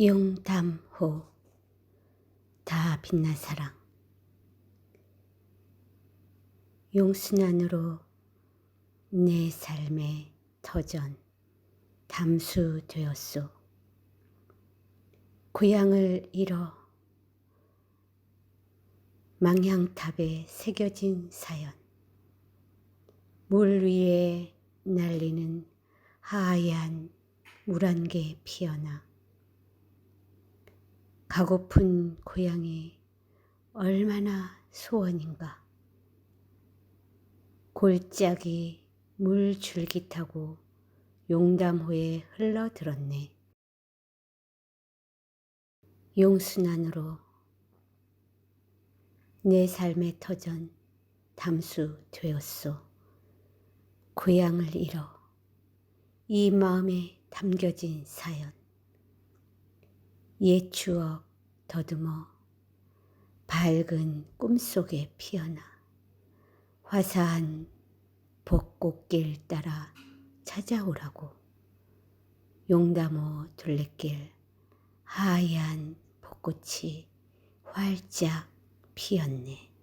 용담호 다 빛난 사랑. 용순환으로 내 삶의 터전 담수되었소. 고향을 잃어 망향탑에 새겨진 사연. 물 위에 날리는 하얀 물안개 피어나 가고픈 고향이 얼마나 소원인가. 골짜기 물 줄기 타고 용담호에 흘러들었네. 용순환으로 내 삶의 터전 담수되었소. 고향을 잃어 이 마음에 담겨진 사연. 옛 추억 더듬어. 밝은 꿈속에 피어나. 화사한 벚꽃길 따라 찾아오라고. 용담호 둘레길 하얀 벚꽃이 활짝 피었네.